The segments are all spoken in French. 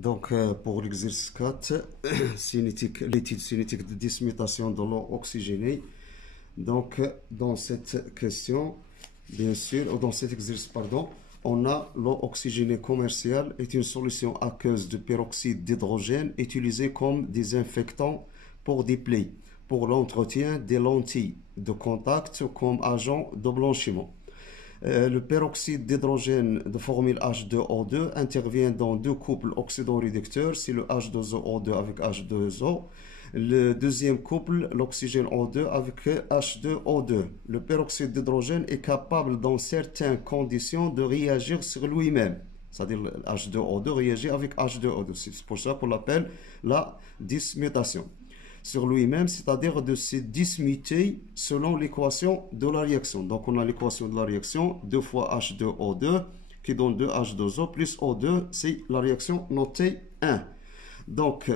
Pour l'exercice 4, l'étude cinétique de dismutation de l'eau oxygénée. Dans cette question, bien sûr, dans cet exercice, pardon, on a l'eau oxygénée commerciale est une solution aqueuse de peroxyde d'hydrogène utilisée comme désinfectant pour des plaies, pour l'entretien des lentilles de contact comme agent de blanchiment. Le peroxyde d'hydrogène de formule H2O2 intervient dans deux couples oxydoréducteurs, c'est le H2O2 avec H2O. Le deuxième couple, l'oxygène O2 avec H2O2. Le peroxyde d'hydrogène est capable dans certaines conditions de réagir sur lui-même. C'est-à-dire H2O2 réagit avec H2O2. C'est pour ça qu'on l'appelle la dismutation. Sur lui-même, c'est-à-dire de se dismuter selon l'équation de la réaction. Donc on a l'équation de la réaction, 2 fois H2O2 qui donne 2H2O plus O2, c'est la réaction notée 1. Donc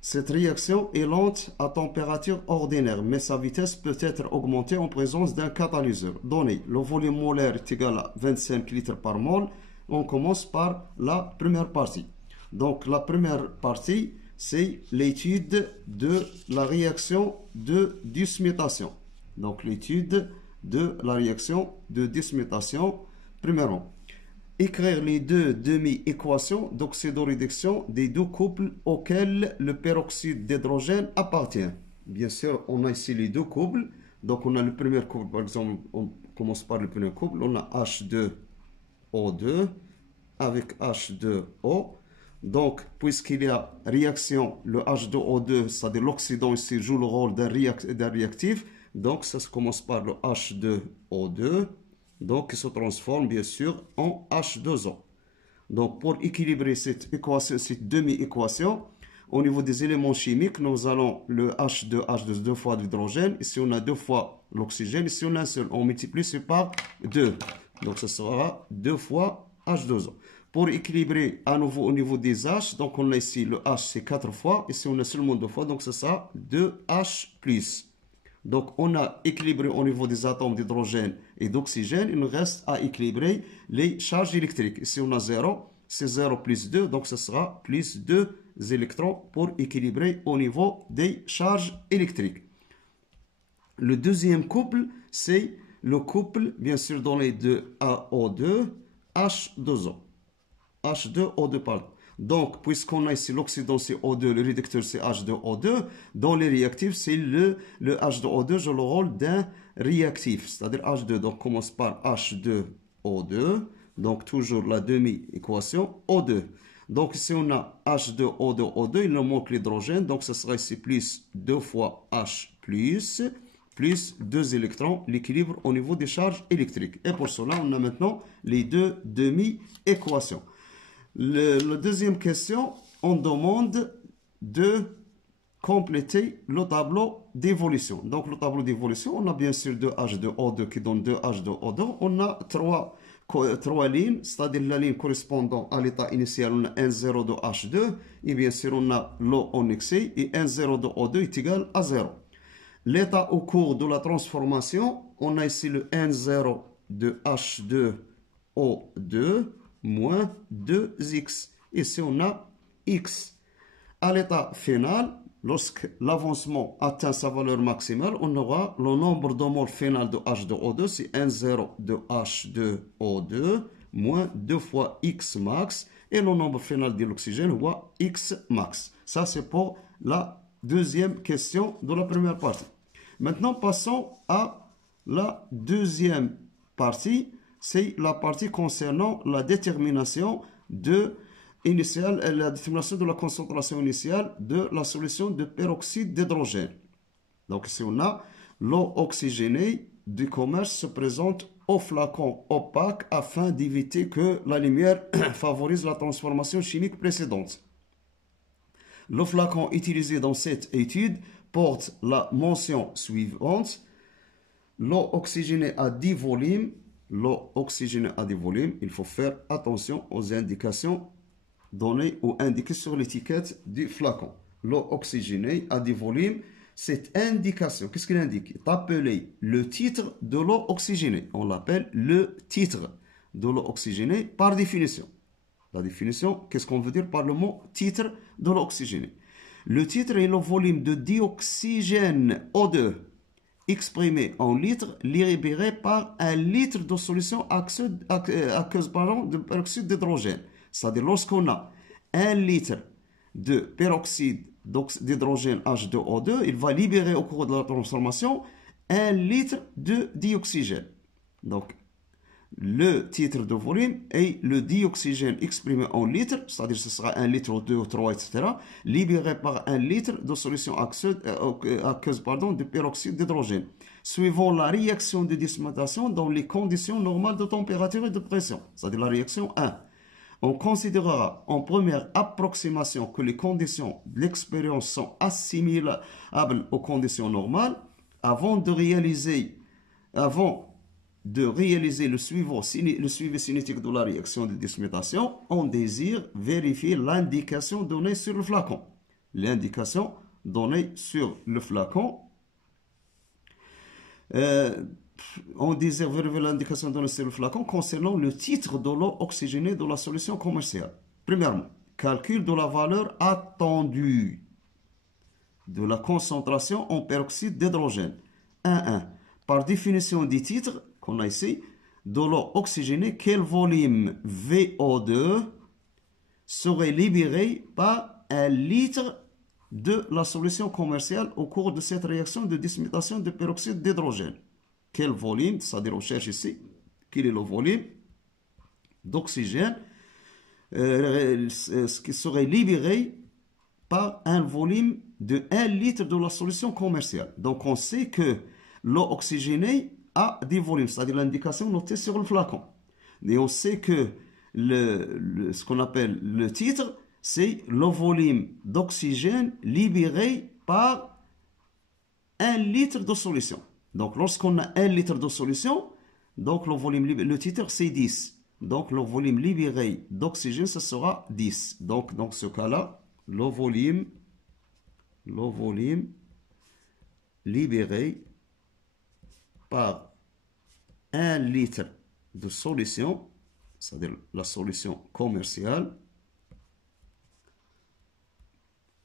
cette réaction est lente à température ordinaire, mais sa vitesse peut être augmentée en présence d'un catalyseur. Donné, le volume molaire est égal à 25 litres par mol. On commence par la première partie. Donc la première partie, c'est l'étude de la réaction de dismutation. Donc l'étude de la réaction de dismutation, premièrement. Écrire les deux demi-équations d'oxydoréduction des deux couples auxquels le peroxyde d'hydrogène appartient. Bien sûr, on a ici les deux couples. Donc on a le premier couple, par exemple, on commence par le premier couple. On a H2O2 avec H2O. Donc, puisqu'il y a réaction, le H2O2, c'est-à-dire l'oxydant ici, joue le rôle d'un réactif. Donc, ça se commence par le H2O2. Donc, qui se transforme, bien sûr, en H2O. Donc, pour équilibrer cette équation, cette demi-équation, au niveau des éléments chimiques, nous allons le H2, deux fois l'hydrogène. Ici, on a deux fois l'oxygène. Ici, on a un seul. On multiplie c'est par 2. Donc, ce sera 2 fois H2O. Pour équilibrer à nouveau au niveau des H, donc on a ici le H, c'est 4 fois. Ici, on a seulement 2 fois. Donc, ce sera 2H+. Donc, on a équilibré au niveau des atomes d'hydrogène et d'oxygène. Il nous reste à équilibrer les charges électriques. Ici, on a 0. C'est 0 plus 2. Donc, ce sera plus 2 électrons pour équilibrer au niveau des charges électriques. Le deuxième couple, c'est le couple, bien sûr, dans les deux AO2, H2O. H2O2, pardon. Donc, puisqu'on a ici l'oxydant c'est O2, le réducteur c'est H2O2, dans les réactifs, c'est le H2O2 joue le rôle d'un réactif, c'est-à-dire H2. Donc, on commence par H2O2, donc toujours la demi-équation O2. Donc, ici on a H2O2, O2, il nous manque l'hydrogène, donc ce sera ici plus 2 fois H+, plus 2 électrons, l'équilibre au niveau des charges électriques. Et pour cela, on a maintenant les deux demi-équations. La deuxième question, on demande de compléter le tableau d'évolution. Donc, le tableau d'évolution, on a bien sûr 2H2O2 qui donne 2H2O2. On a trois lignes, c'est-à-dire la ligne correspondant à l'état initial, on a N0 de H2. Et bien sûr, on a l'eau en excès et N0 de O2 est égal à 0. L'état au cours de la transformation, on a ici le N0 de H2O2 moins 2x. Ici, on a x. À l'état final, lorsque l'avancement atteint sa valeur maximale, on aura le nombre de moles final de H2O2, c'est N0 de H2O2 moins 2 fois x max. Et le nombre final de l'oxygène, on voit x max. Ça, c'est pour la deuxième question de la première partie. Maintenant, passons à la deuxième partie. C'est la partie concernant la détermination de la concentration initiale de la solution de peroxyde d'hydrogène. Donc ici on a l'eau oxygénée du commerce se présente au flacon opaque afin d'éviter que la lumière favorise la transformation chimique précédente. Le flacon utilisé dans cette étude porte la mention suivante. L'eau oxygénée à 10 volumes. L'eau oxygénée à 10 volumes, il faut faire attention aux indications données ou indiquées sur l'étiquette du flacon. L'eau oxygénée à 10 volumes, cette indication, qu'est-ce qu'elle indique? C'est appelé le titre de l'eau oxygénée. On l'appelle le titre de l'eau oxygénée par définition. La définition, qu'est-ce qu'on veut dire par le mot titre de l'eau oxygénée? Le titre est le volume de dioxygène O2 exprimé en litres libéré par un litre de solution aqueuse de peroxyde d'hydrogène. C'est-à-dire lorsqu'on a 1 litre de peroxyde d'hydrogène H2O2, il va libérer au cours de la transformation 1 litre de dioxygène. Donc, le titre de volume est le dioxygène exprimé en litres, c'est-à-dire que ce sera 1 litre ou 2 ou 3, etc., libéré par 1 litre de solution aqueuse de peroxyde d'hydrogène, suivant la réaction de dissociation dans les conditions normales de température et de pression, c'est-à-dire la réaction 1. On considérera en première approximation que les conditions de l'expérience sont assimilables aux conditions normales avant de réaliser le suivi cinétique de la réaction de dissociation. On désire vérifier l'indication donnée sur le flacon. L'indication donnée sur le flacon. On désire vérifier l'indication donnée sur le flacon concernant le titre de l'eau oxygénée de la solution commerciale. Premièrement, calcul de la valeur attendue de la concentration en peroxyde d'hydrogène. 1,1. Par définition du titre qu'on a ici, de l'eau oxygénée, quel volume VO2 serait libéré par 1 litre de la solution commerciale au cours de cette réaction de dissociation de peroxyde d'hydrogène? Quel volume, c'est-à-dire on cherche ici, quel est le volume d'oxygène qui serait libéré par un volume de 1 litre de la solution commerciale. Donc on sait que l'eau oxygénée a des volumes, c'est-à-dire l'indication notée sur le flacon. Et on sait que ce qu'on appelle le titre, c'est le volume d'oxygène libéré par 1 litre de solution. Donc lorsqu'on a 1 litre de solution, donc le titre c'est 10. Donc le volume libéré d'oxygène, ce sera 10. Donc dans ce cas-là, le volume libéré par 1 litre de solution, c'est-à-dire la solution commerciale,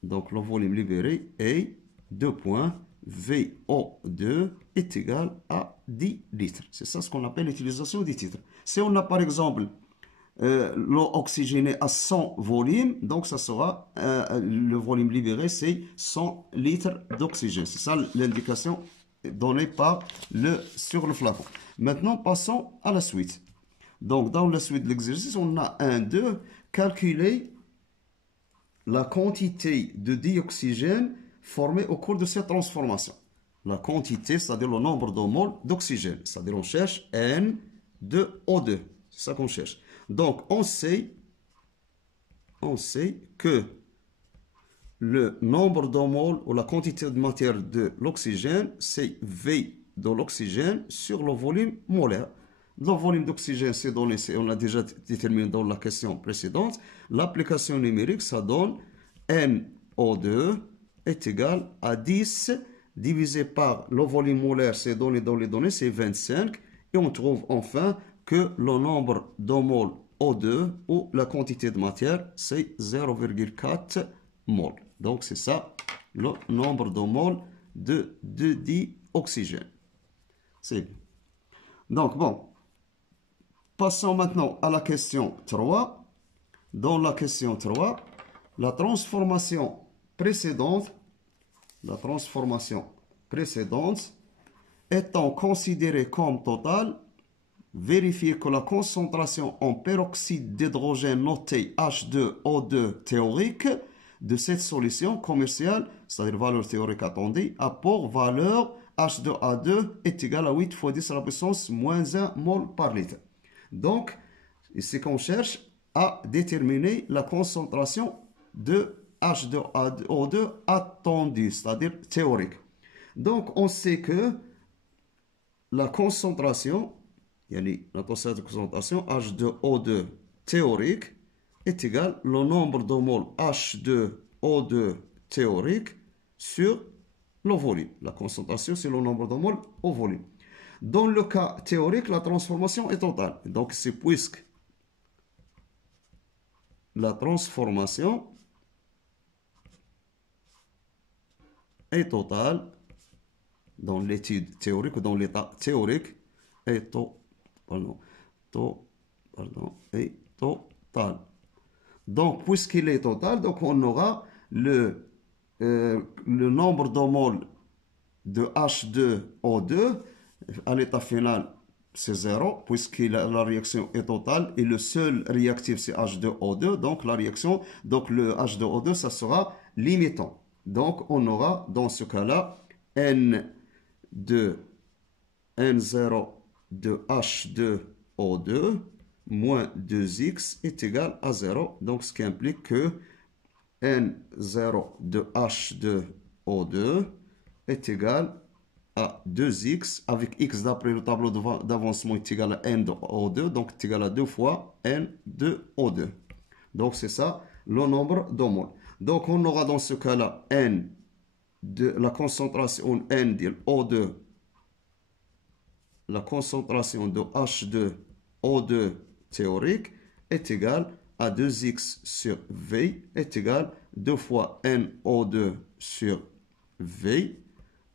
donc le volume libéré est 2 points VO2 est égal à 10 litres. C'est ça ce qu'on appelle l'utilisation des titres. Si on a par exemple l'eau oxygénée à 100 volumes, donc ça sera le volume libéré, c'est 100 litres d'oxygène. C'est ça l'indication donnée sur le flacon. Maintenant, passons à la suite. Donc, dans la suite de l'exercice, on a 2, calculer la quantité de dioxygène formée au cours de cette transformation. La quantité, c'est-à-dire le nombre de moles d'oxygène. C'est-à-dire on cherche N2O2. C'est ça qu'on cherche. Donc, on sait que le nombre de moles ou la quantité de matière de l'oxygène, c'est V de l'oxygène sur le volume molaire. Le volume d'oxygène, c'est donné, on l'a déjà déterminé dans la question précédente. L'application numérique, ça donne NO2 est égal à 10 divisé par le volume molaire, c'est donné dans les données, c'est 25. Et on trouve enfin que le nombre de moles O2 ou la quantité de matière, c'est 0,4 moles. Donc c'est ça le nombre de moles de dioxygène. C'est bien. Donc bon, passons maintenant à la question 3. Dans la question 3, la transformation précédente étant considérée comme totale, vérifier que la concentration en peroxyde d'hydrogène notée H2O2 théorique de cette solution commerciale, c'est-à-dire valeur théorique attendue, apport valeur H2A2 est égal à 8 fois 10 à la puissance moins 1 mol par litre. Donc, ici qu'on cherche à déterminer la concentration de H2O2 attendue, c'est-à-dire théorique. Donc, on sait que la concentration H2O2 théorique est égal au nombre de moles H2O2 théorique sur le volume. La concentration, c'est le nombre de moles au volume. Dans le cas théorique, la transformation est totale. Donc, c'est puisque la transformation est totale dans l'étude théorique ou dans l'état théorique est est total. Donc, puisqu'il est total, donc on aura le nombre de moles de H2O2 à l'état final, c'est 0, puisque la réaction est totale et le seul réactif c'est H2O2, donc la réaction, donc le H2O2, ça sera limitant. Donc, on aura dans ce cas-là N0 de H2O2 moins 2x est égal à 0. Donc, ce qui implique que N0 de H2O2 est égal à 2x, avec x d'après le tableau d'avancement est égal à N de O2, donc est égal à 2 fois N de O2. Donc, c'est ça le nombre de moles. Donc, on aura dans ce cas-là N de la concentration N de O2, la concentration de H2O2 théorique est égale à 2x sur V est égal à 2 fois NO2 sur V.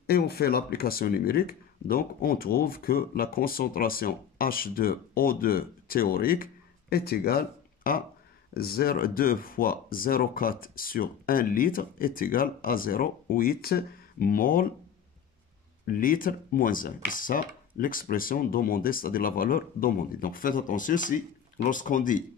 Et on fait l'application numérique. Donc, on trouve que la concentration H2O2 théorique est égale à 2 fois 0,4 sur 1 litre est égal à 0,8 mol litre moins 1. C'est ça l'expression demandée, c'est-à-dire la valeur demandée. Donc, faites attention si, lorsqu'on dit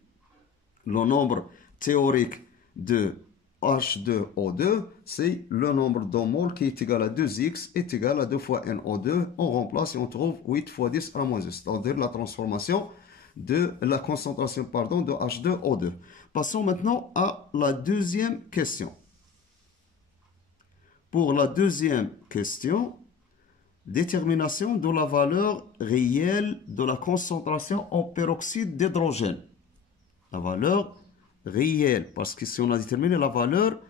le nombre théorique de H2O2, c'est le nombre de moles qui est égal à 2x est égal à 2 fois NO2. On remplace et on trouve 8 fois 10 à la moins 1, c'est-à-dire la transformation de la concentration de H2O2. Passons maintenant à la deuxième question. Pour la deuxième question, détermination de la valeur réelle de la concentration en peroxyde d'hydrogène. La valeur réelle, parce que si on a déterminé la valeur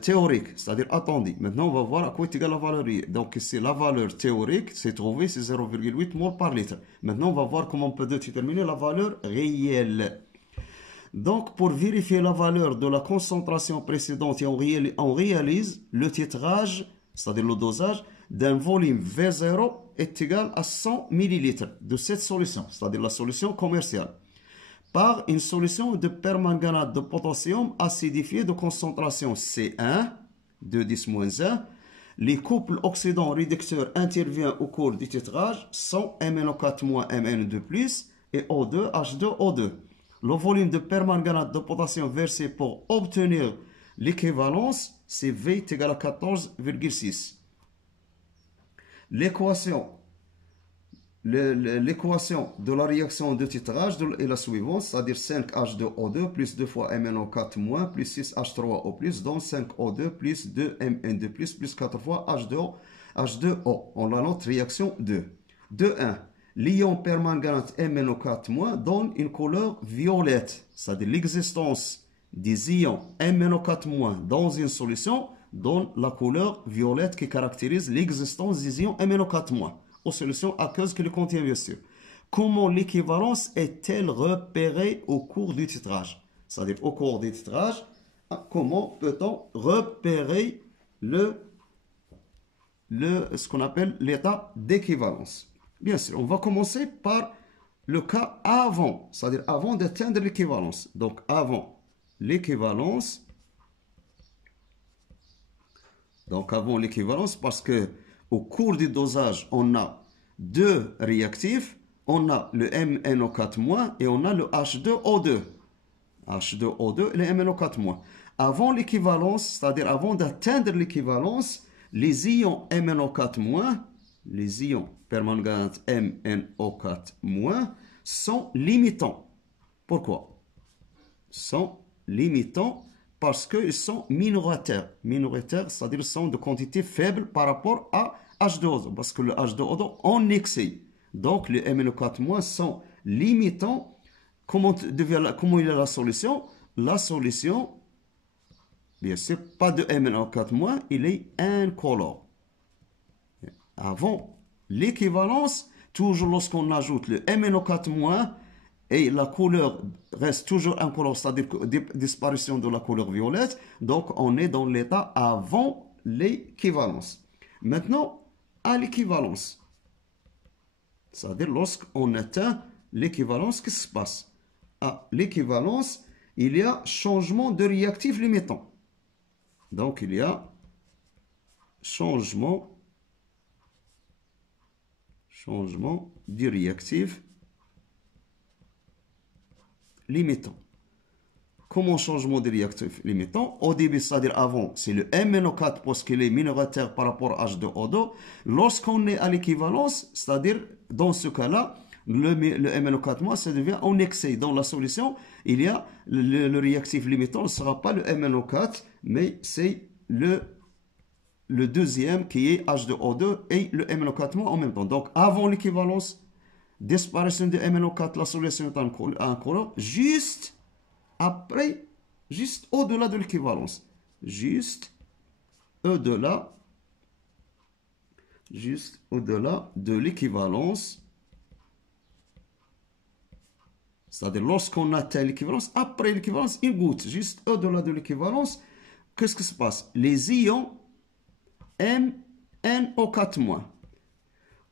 théorique, c'est-à-dire attendue. Maintenant, on va voir à quoi est égale la valeur réelle. Donc, c'est la valeur théorique, c'est trouvé, c'est 0,8 mol par litre. Maintenant, on va voir comment on peut déterminer la valeur réelle. Donc, pour vérifier la valeur de la concentration précédente, on réalise le titrage, c'est-à-dire le dosage, d'un volume V0 est égal à 100 ml de cette solution, c'est-à-dire la solution commerciale, par une solution de permanganate de potassium acidifié de concentration C1, 2,10-1. Les couples oxydant-réducteurs interviennent au cours du titrage, sont MnO4- Mn2+, et O2, H2O2. Le volume de permanganate de potassium versé pour obtenir l'équivalence, c'est V est égal à 14,6. L'équation de la réaction de titrage est la suivante, c'est-à-dire 5H2O2 plus 2 fois MnO4- plus 6H3O+, donc 5O2 plus 2Mn2+, plus 4 fois H2O. On a notre réaction 2. 2,1. L'ion permanganate MnO4- donne une couleur violette, c'est-à-dire l'existence des ions MnO4- dans une solution donne la couleur violette qui caractérise l'existence des ions MnO4- aux solutions aqueuses qui le contiennent, bien sûr. Comment l'équivalence est-elle repérée au cours du titrage? C'est-à-dire au cours du titrage, comment peut-on repérer ce qu'on appelle l'état d'équivalence? Bien sûr, on va commencer par le cas avant, c'est-à-dire avant d'atteindre l'équivalence. Donc, avant l'équivalence, parce que au cours du dosage, on a deux réactifs, on a le MnO4- et on a le H2O2. H2O2 et le MnO4-. Avant l'équivalence, c'est-à-dire avant d'atteindre l'équivalence, les ions MnO4-, les ions permanganate MnO4- sont limitants. Pourquoi? Sont limitants parce qu'ils sont minoritaires. Minoritaires, c'est-à-dire sont de quantité faible par rapport à H2O2, parce que le H2O2 en excès. Donc, les MnO4- sont limitants. Comment il est la solution? La solution, bien sûr, pas de MnO4-, il est incolore. Avant l'équivalence, toujours lorsqu'on ajoute le MnO4- et la couleur reste toujours incolore, c'est-à-dire disparition de la couleur violette, donc on est dans l'état avant l'équivalence. Maintenant, à l'équivalence, c'est-à-dire lorsqu'on atteint l'équivalence, qu'est-ce qui se passe? À l'équivalence, il y a changement de réactif limitant. Donc il y a changement du réactif limitant. Comment changement de réactif limitant? Au début, c'est-à-dire avant, c'est le MnO4 parce qu'il est minoritaire par rapport à H2O2. Lorsqu'on est à l'équivalence, c'est-à-dire dans ce cas-là, le MnO4-, ça devient en excès. Dans la solution, il y a le réactif limitant ne sera pas le MnO4, mais c'est le deuxième qui est H2O2 et le MnO4- en même temps. Donc avant l'équivalence, disparition de MnO4, la solution est incolore, juste après, juste au-delà de l'équivalence. Juste au-delà de l'équivalence. C'est-à-dire lorsqu'on atteint l'équivalence, après l'équivalence, il goûte. Juste au-delà de l'équivalence, qu'est-ce qui se passe? Les ions MnO4-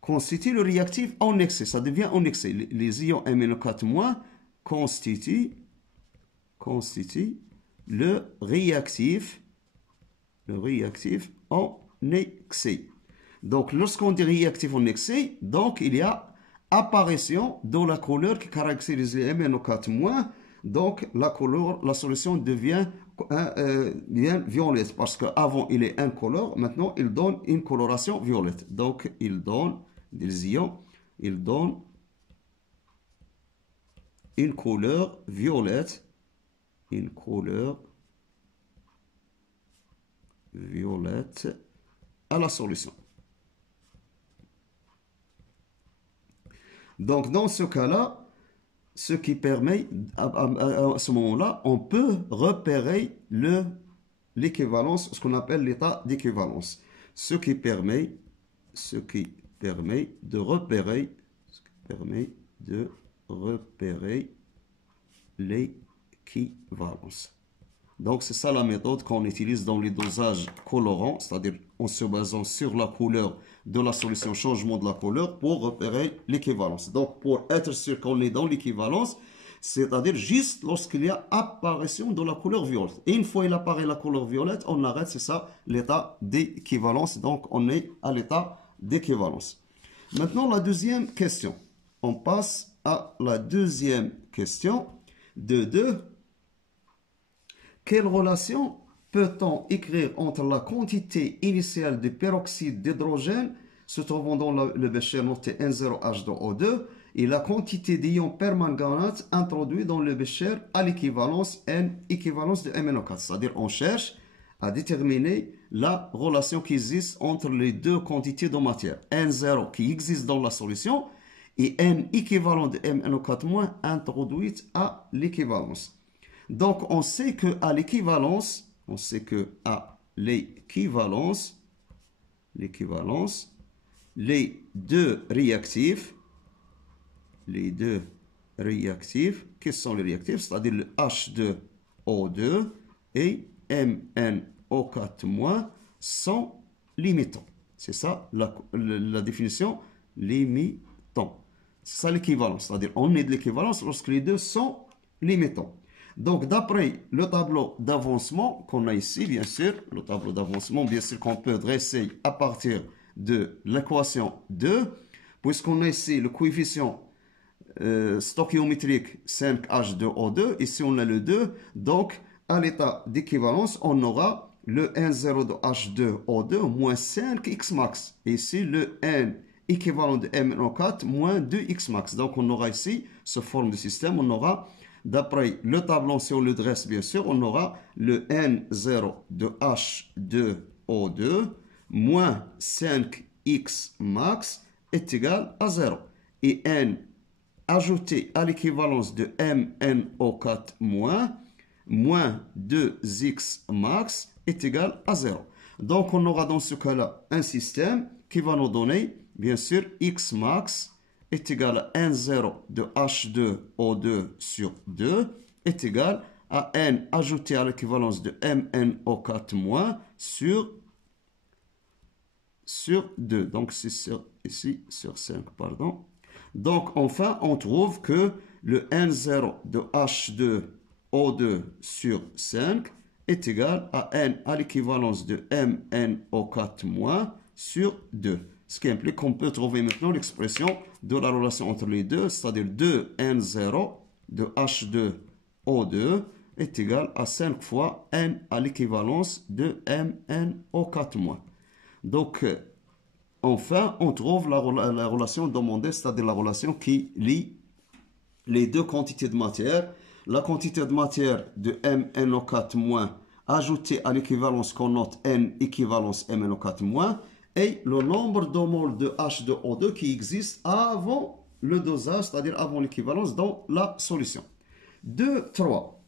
constituent le réactif en excès. Ça devient en excès. Les ions MnO4- constituent le réactif en excès. Donc, lorsqu'on dit réactif en excès, donc il y a apparition de la couleur qui caractérise les MnO4-. Donc, la solution devient violette parce qu'avant il est incolore, maintenant il donne une coloration violette. Donc, il donne des ions, il donne une couleur violette. Une couleur violette à la solution. Donc, dans ce cas-là, ce qui permet, à ce moment-là, on peut repérer l'équivalence, ce qu'on appelle l'état d'équivalence. Ce qui permet de repérer l'équivalence. Donc, c'est ça la méthode qu'on utilise dans les dosages colorants, c'est-à-dire en se basant sur la couleur de la solution, changement de la couleur, pour repérer l'équivalence. Donc, pour être sûr qu'on est dans l'équivalence, c'est-à-dire juste lorsqu'il y a apparition de la couleur violette. Et une fois il apparaît la couleur violette, on arrête, c'est ça, l'état d'équivalence. Donc, on est à l'état d'équivalence. Maintenant, la deuxième question. On passe à la deuxième question de 2. Quelle relation peut-on écrire entre la quantité initiale de peroxyde d'hydrogène se trouvant dans le bécher noté N0H2O2 et la quantité d'ions permanganate introduit dans le bécher à l'équivalence N équivalence de MnO4? C'est-à-dire on cherche à déterminer la relation qui existe entre les deux quantités de matière. N0 qui existe dans la solution et N équivalent de MnO4- introduite à l'équivalence. Donc, on sait qu'à l'équivalence, les deux réactifs, quels sont les réactifs? C'est-à-dire le H2O2 et MnO4- sont limitants. C'est ça la définition limitant. C'est ça l'équivalence. C'est-à-dire on est de l'équivalence lorsque les deux sont limitants. Donc, d'après le tableau d'avancement qu'on a ici, bien sûr, le tableau d'avancement, bien sûr, qu'on peut dresser à partir de l'équation 2, puisqu'on a ici le coefficient stoichiométrique 5H2O2, ici on a le 2, donc à l'état d'équivalence, on aura le N0 de H2O2 moins 5X max. Et ici, le N équivalent de MnO4 moins 2X max. Donc, on aura ici, sous forme de système, on aura, d'après le tableau, si on le dresse, bien sûr, on aura le N0 de H2O2 moins 5X max est égal à 0. Et N ajouté à l'équivalence de MnO4 moins 2X max est égal à 0. Donc, on aura dans ce cas-là un système qui va nous donner, bien sûr, X max est égal à N0 de H2O2 sur 2 est égal à N ajouté à l'équivalence de MnO4- sur 2. Donc, c'est ici sur 5, pardon. Donc, enfin, on trouve que le N0 de H2O2 sur 5 est égal à N à l'équivalence de MnO4- sur 2. Ce qui implique qu'on peut trouver maintenant l'expression de la relation entre les deux, c'est-à-dire 2N0 de H2O2 est égal à 5 fois N à l'équivalence de MnO4-. Donc, enfin, on trouve la relation demandée, c'est-à-dire la relation qui lie les deux quantités de matière. La quantité de matière de MnO4- ajoutée à l'équivalence qu'on note N équivalence MnO4- et le nombre de moles de H2O2 qui existe avant le dosage, c'est-à-dire avant l'équivalence dans la solution. 2, 3.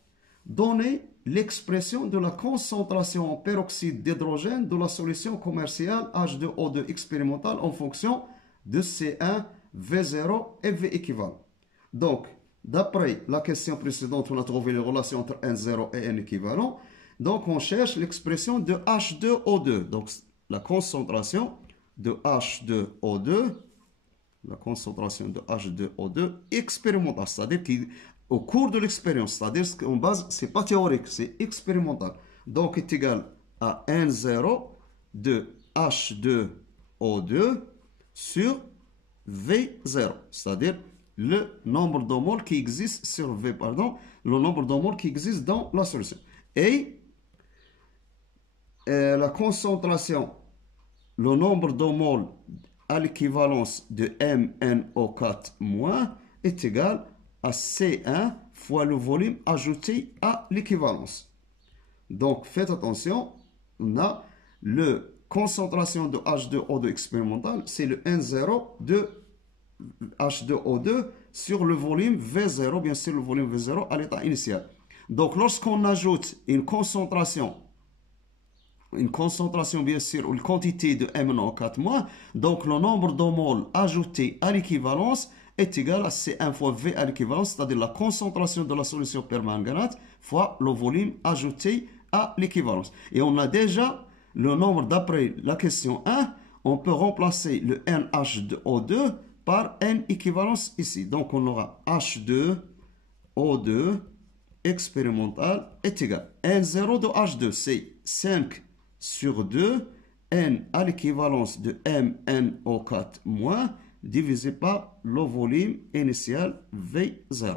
Donner l'expression de la concentration en peroxyde d'hydrogène de la solution commerciale H2O2 expérimentale en fonction de C1, V0 et V équivalent. Donc, d'après la question précédente, on a trouvé les relations entre N0 et N équivalent. Donc, on cherche l'expression de H2O2. Donc, la concentration de H2O2, expérimentale, c'est-à-dire qu'au cours de l'expérience, c'est-à-dire qu'en base, ce n'est pas théorique, c'est expérimental. Donc, est égal à N0 de H2O2 sur V0, c'est-à-dire le nombre de moles qui existe sur V, pardon, le nombre de moles qui existe dans la solution. Et la concentration, le nombre de moles à l'équivalence de MnO4- est égal à C1 fois le volume ajouté à l'équivalence. Donc, faites attention, on a la concentration de H2O2 expérimental, c'est le N0 de H2O2 sur le volume V0, bien sûr le volume V0 à l'état initial. Donc, lorsqu'on ajoute une concentration bien sûr, ou une quantité de MnO4-, donc le nombre de moles ajoutés à l'équivalence est égal à C1 fois V à l'équivalence, c'est-à-dire la concentration de la solution permanganate fois le volume ajouté à l'équivalence. Et on a déjà le nombre d'après la question 1, on peut remplacer le NH2O2 par N équivalence ici. Donc on aura H2O2 expérimental est égal à N0 de H2, c'est 5 sur 2, N à l'équivalence de MnO4- divisé par le volume initial V0.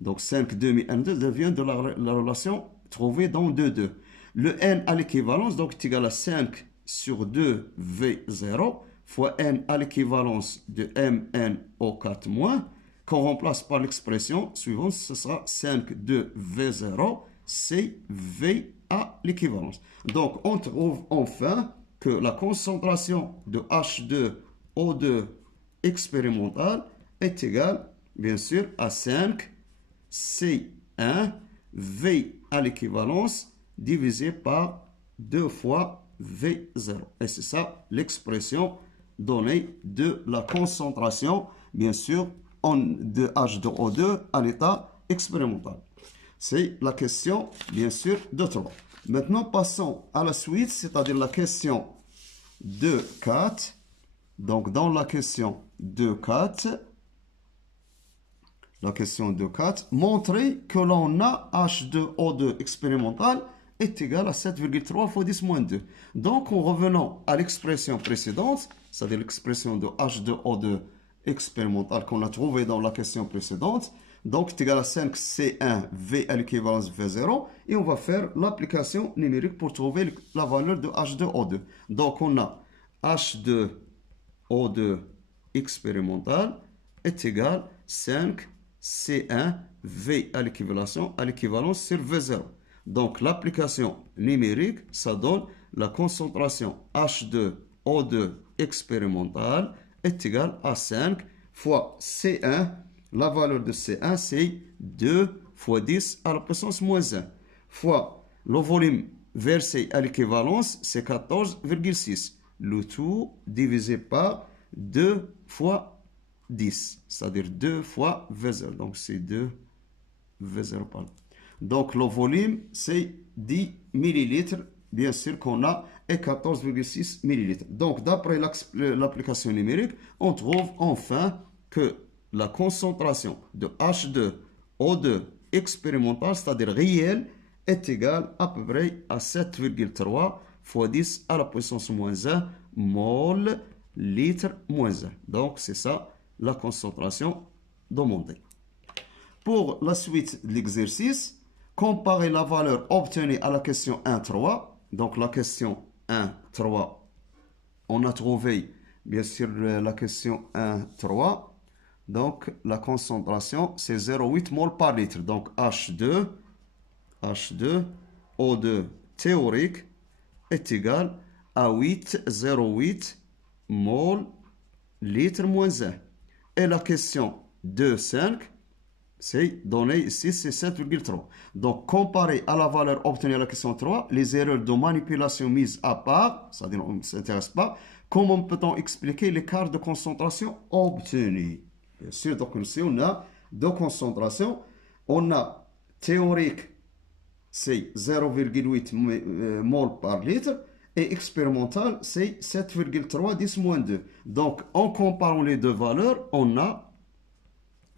Donc 5 demi N2 devient de la relation trouvée dans 2,2. Le N à l'équivalence, donc est égal à 5 sur 2 V0 fois N à l'équivalence de MnO4- qu'on remplace par l'expression suivante, ce sera 5 de V0, c'est V à l'équivalence. Donc, on trouve enfin que la concentration de H2O2 expérimentale est égale, bien sûr, à 5 C1 V à l'équivalence divisé par 2 fois V0. Et c'est ça l'expression donnée de la concentration, bien sûr, de H2O2 à l'état expérimental. C'est la question, bien sûr, de 3. Maintenant, passons à la suite, c'est-à-dire la question 2.4. Donc, dans la question 2.4, montrer que l'on a H2O2 expérimental est égal à 7,3 fois 10-2. Donc, en revenant à l'expression précédente, c'est-à-dire l'expression de H2O2 expérimental qu'on a trouvé dans la question précédente, donc est égal à 5C1 V à l'équivalence V0, et on va faire l'application numérique pour trouver la valeur de H2O2. Donc on a H2O2 expérimental est égal à 5C1 V à l'équivalence sur V0. Donc l'application numérique, ça donne la concentration H2O2 expérimentale est égal à 5 fois C1. La valeur de C1, c'est 2 fois 10 à la puissance moins 1. Fois le volume versé à l'équivalence, c'est 14,6. Le tout divisé par 2 fois 10, c'est-à-dire 2 fois V0. Donc, c'est 2 V0 par là. Donc, le volume, c'est 10 millilitres, bien sûr qu'on a, et 14,6 millilitres. Donc, d'après l'application numérique, on trouve enfin que la concentration de H2O2 expérimentale, c'est-à-dire réelle, est égale à peu près à 7,3 fois 10 à la puissance moins 1 mol litre moins 1. Donc, c'est ça la concentration demandée. Pour la suite de l'exercice, comparer la valeur obtenue à la question 1,3. Donc, la question 1,3, on a trouvé, bien sûr, la question 1,3. Donc, la concentration, c'est 0,8 mol par litre. Donc, H2O2 théorique est égal à 0,8 mol litre moins 1. Et la question 2,5, c'est donné ici, c'est 7,3. Donc, comparé à la valeur obtenue à la question 3, les erreurs de manipulation mises à part, c'est-à-dire on ne s'intéresse pas, comment peut-on expliquer l'écart de concentration obtenu? Bien sûr, donc ici, on a deux concentrations. On a théorique, c'est 0,8 mol par litre, et expérimental, c'est 7,3 10 moins 2. Donc, en comparant les deux valeurs, on a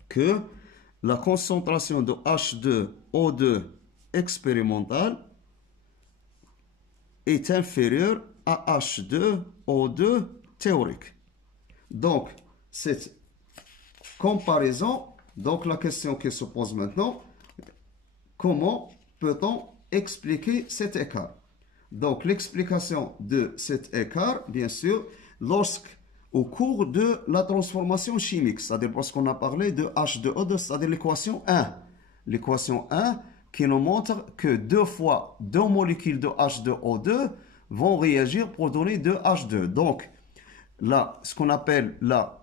que la concentration de H2O2 expérimental est inférieure à H2O2 théorique. Donc, cette comparaison, donc la question qui se pose maintenant, comment peut-on expliquer cet écart? Donc, l'explication de cet écart, bien sûr, au cours de la transformation chimique, c'est-à-dire parce qu'on a parlé de H2O2, c'est-à-dire l'équation 1. L'équation 1 qui nous montre que deux molécules de H2O2 vont réagir pour donner 2H2. Donc, là, ce qu'on appelle la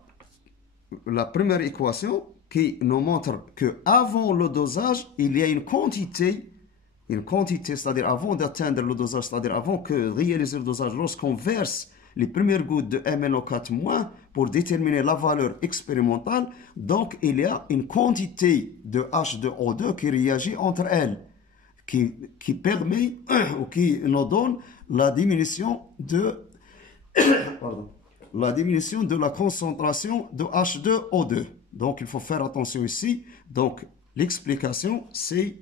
première équation qui nous montre qu'avant le dosage, il y a une quantité, c'est-à-dire avant d'atteindre le dosage, c'est-à-dire avant que réaliser le dosage, lorsqu'on verse les premières gouttes de MnO4- pour déterminer la valeur expérimentale, donc il y a une quantité de H2O2 qui réagit entre elles, qui permet ou qui nous donne la diminution de la concentration de H2O2. Donc il faut faire attention ici. Donc l'explication, c'est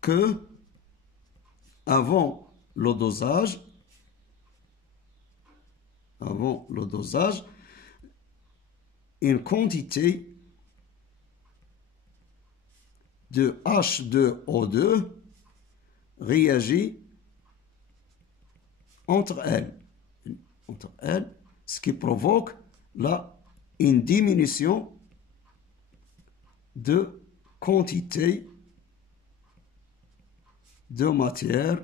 que avant le dosage, une quantité de H2O2 réagit entre elles, ce qui provoque une diminution de quantité de matière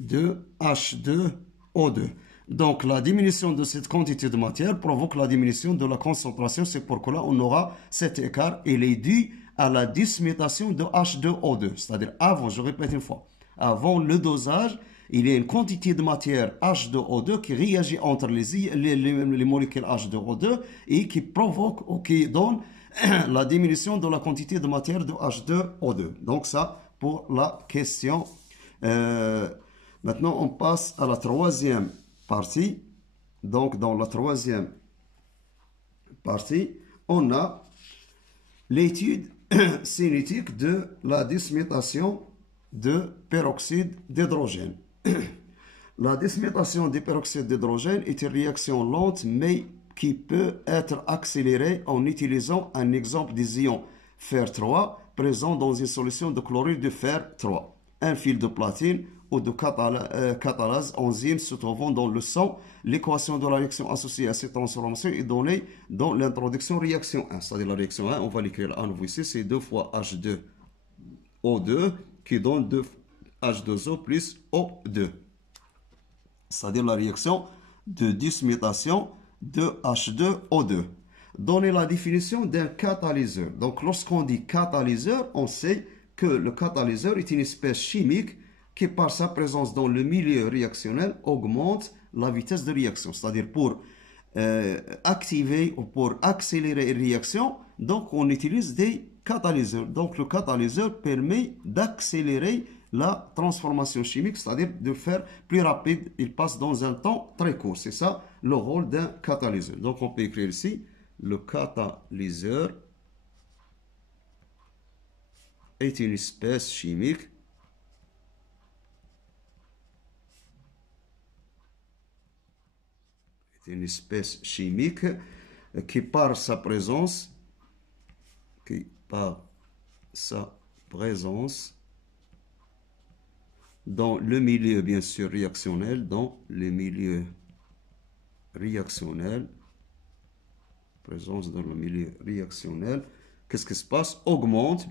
de H2O2. Donc, la diminution de cette quantité de matière provoque la diminution de la concentration. C'est pourquoi là, on aura cet écart. Il est dû à la dismutation de H2O2. C'est-à-dire avant, je répète une fois, avant le dosage, il y a une quantité de matière H2O2 qui réagit entre les molécules H2O2 et qui provoque ou qui donne la diminution de la quantité de matière de H2O2. Donc ça, pour la question. Maintenant, on passe à la troisième partie. Donc, dans la troisième partie, on a l'étude cinétique de la dismutation de peroxyde d'hydrogène. La dismutation du peroxyde d'hydrogène est une réaction lente, mais qui peut être accélérée en utilisant un exemple des ions fer 3 présents dans une solution de chlorure de fer 3, un fil de platine ou de catalase enzyme se trouvant dans le sang. L'équation de la réaction associée à cette transformation est donnée dans l'introduction réaction 1. C'est-à-dire la réaction 1, on va l'écrire à nouveau ici, c'est 2 fois H2O2 qui donne 2 H2O plus O2. C'est-à-dire la réaction de dismutation de H2O2. Donner la définition d'un catalyseur. Donc, lorsqu'on dit catalyseur, on sait que le catalyseur est une espèce chimique qui, par sa présence dans le milieu réactionnel, augmente la vitesse de réaction. C'est-à-dire, pour activer ou pour accélérer une réaction, donc on utilise des catalyseurs. Donc le catalyseur permet d'accélérer la transformation chimique, c'est-à-dire de faire plus rapide, il passe dans un temps très court. C'est ça le rôle d'un catalyseur. Donc on peut écrire ici, le catalyseur est une espèce chimique qui par sa présence dans le milieu bien sûr réactionnel, présence dans le milieu réactionnel, qu'est-ce qui se passe? Augmente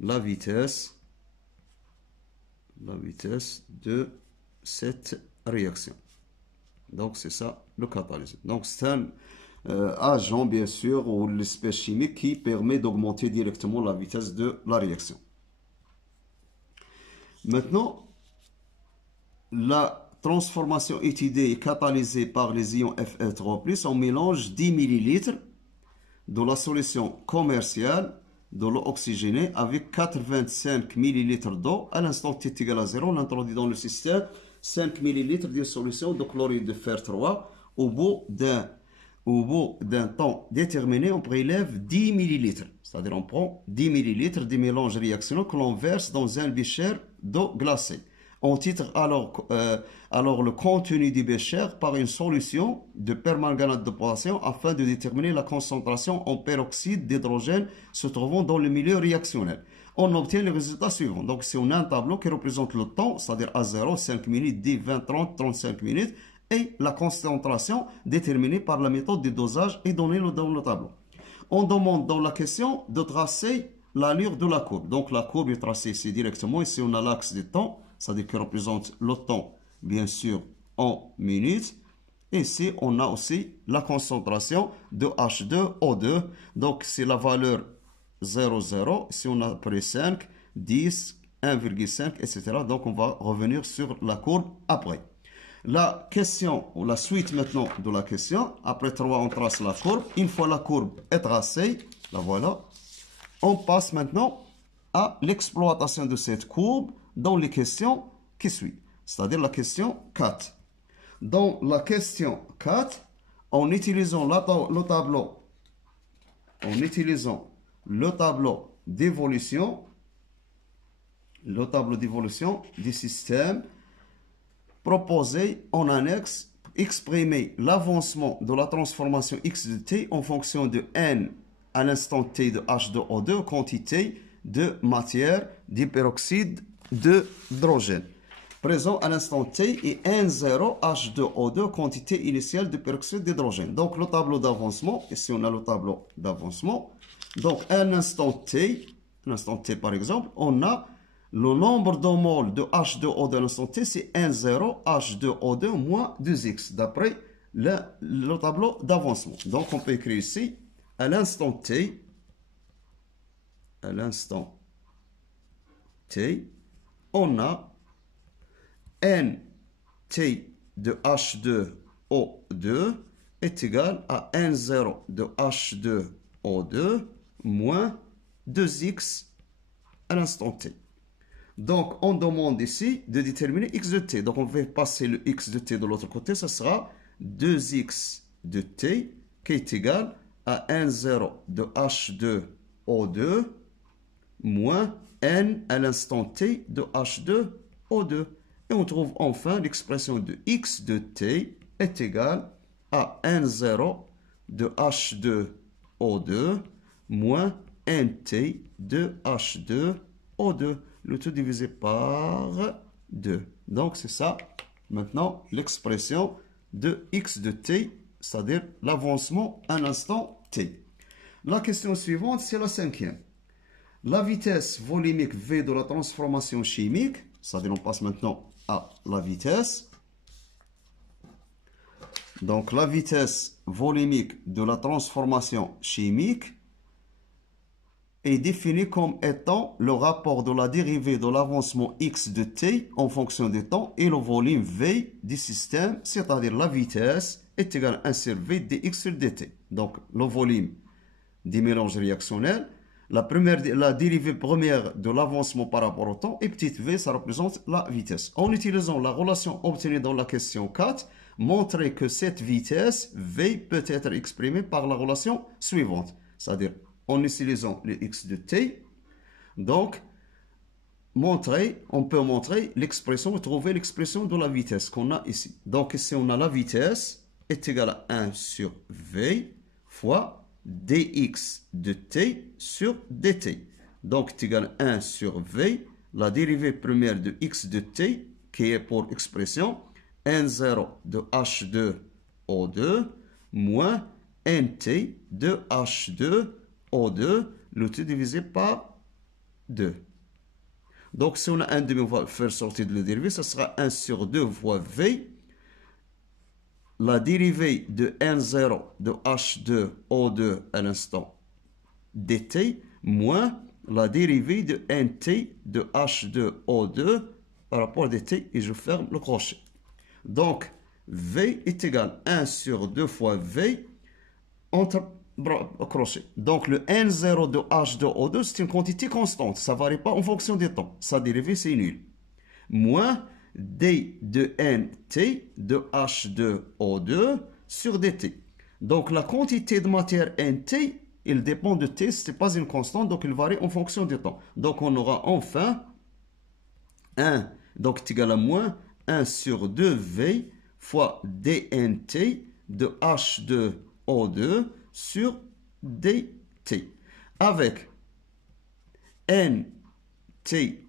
la vitesse de cette réaction. Donc c'est ça le catalyseur. Donc c'est un agent bien sûr ou l'espèce chimique qui permet d'augmenter directement la vitesse de la réaction. Maintenant, la transformation étudiée est catalysée par les ions Fe3+. On mélange 10 ml de la solution commerciale de l'eau oxygénée avec 85 ml d'eau. À l'instant t est égal à 0, on introduit dans le système 5 ml d'une solution de chlorure de fer 3. Au bout d'un temps déterminé, on prélève 10 ml. C'est-à-dire on prend 10 ml des mélanges réactionnels que l'on verse dans un bécher d'eau glacée. On titre alors le contenu du bécher par une solution de permanganate de potassium afin de déterminer la concentration en peroxyde d'hydrogène se trouvant dans le milieu réactionnel. On obtient le résultat suivant. Donc, si on a un tableau qui représente le temps, c'est-à-dire à 0, 5 minutes, 10, 20, 30, 35 minutes, et la concentration déterminée par la méthode de dosage est donnée dans le tableau. On demande dans la question de tracer l'allure de la courbe. Donc, la courbe est tracée ici directement. Ici, on a l'axe du temps, c'est-à-dire qui représente le temps, bien sûr, en minutes. Et ici, on a aussi la concentration de H2O2. Donc, c'est la valeur 0,0. Ici, on a pris 5, 10, 1,5, etc. Donc, on va revenir sur la courbe après. La question, ou la suite maintenant de la question. Après 3, on trace la courbe. Une fois la courbe est tracée, la voilà. On passe maintenant à l'exploitation de cette courbe dans les questions qui suivent. C'est-à-dire la question 4. Dans la question 4, en utilisant le tableau d'évolution du système proposé en annexe, exprimer l'avancement de la transformation x de t en fonction de n à l'instant t de H2O2, quantité de matière d'hyperoxyde d'hydrogène présent à l'instant t, et N0 H2O2, quantité initiale de peroxyde d'hydrogène. Donc le tableau d'avancement, ici on a le tableau d'avancement. Donc à un instant t par exemple, on a le nombre de moles de H2O2 à l'instant t, c'est N0 H2O2 moins 2x, d'après le tableau d'avancement. Donc on peut écrire ici, à l'instant t, on a NT de H2O2 est égal à N0 de H2O2 moins 2x à l'instant t. Donc, on demande ici de déterminer x de t. Donc, on va passer le x de t de l'autre côté. Ça sera 2x de t qui est égal à N0 de H2O2 moins N à l'instant t de H2O2. Et on trouve enfin l'expression de x de t est égale à N0 de H2O2 moins NT de H2O2. Le tout divisé par 2. Donc c'est ça, maintenant, l'expression de x de t, c'est-à-dire l'avancement à un instant t. La question suivante, c'est la 5e. La vitesse volumique V de la transformation chimique, c'est-à-dire on passe maintenant à la vitesse. Donc la vitesse volumique de la transformation chimique est défini comme étant le rapport de la dérivée de l'avancement x de t en fonction du temps et le volume v du système, c'est-à-dire la vitesse, est égal à 1 sur v dx sur dt. Donc, le volume des mélanges réactionnels, la dérivée première de l'avancement par rapport au temps, et petite v, ça représente la vitesse. En utilisant la relation obtenue dans la question 4, montrez que cette vitesse v peut être exprimée par la relation suivante, c'est-à-dire en utilisant le x de t. Donc, on peut montrer l'expression, trouver l'expression de la vitesse qu'on a ici. Donc, ici, on a la vitesse est égale à 1 sur v fois dx de t sur dt. Donc, est égal à 1 sur v, la dérivée première de x de t, qui est pour expression n0 de H2O2 moins nt de H2O2, le tout divisé par 2. Donc, si on a un demi, on va faire sortir de la dérivée, ça sera 1 sur 2 fois v. La dérivée de n0 de H2O2 à l'instant dt moins la dérivée de nt de H2O2 par rapport à dt, et je ferme le crochet. Donc, v est égal à 1 sur 2 fois v entre crochet. Donc, le n0 de H2O2, c'est une quantité constante. Ça ne varie pas en fonction du temps. Sa dérivée, c'est nul. Moins d de nt de H2O2 sur dt. Donc, la quantité de matière nt, il dépend de t, ce n'est pas une constante, donc il varie en fonction du temps. Donc, on aura enfin 1, donc est égal à moins 1 sur 2v fois dnt de H2O2 sur dt. Avec nt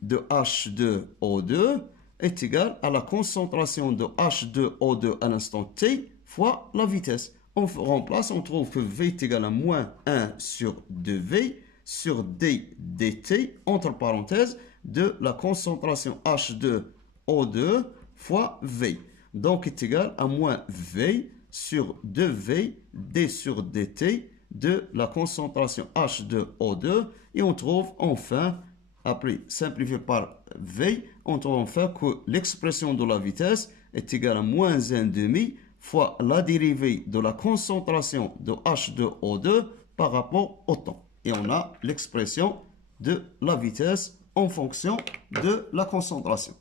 de H2O2 est égal à la concentration de H2O2 à l'instant t fois la vitesse. On remplace, on trouve que v est égal à moins 1 sur 2v sur d dt, entre parenthèses, de la concentration H2O2 fois v. Donc, est égal à moins v sur 2v d sur dt de la concentration H2O2. Et on trouve enfin, après simplifié par v, on trouve enfin que l'expression de la vitesse est égale à moins 1,5 fois la dérivée de la concentration de H2O2 par rapport au temps. Et on a l'expression de la vitesse en fonction de la concentration.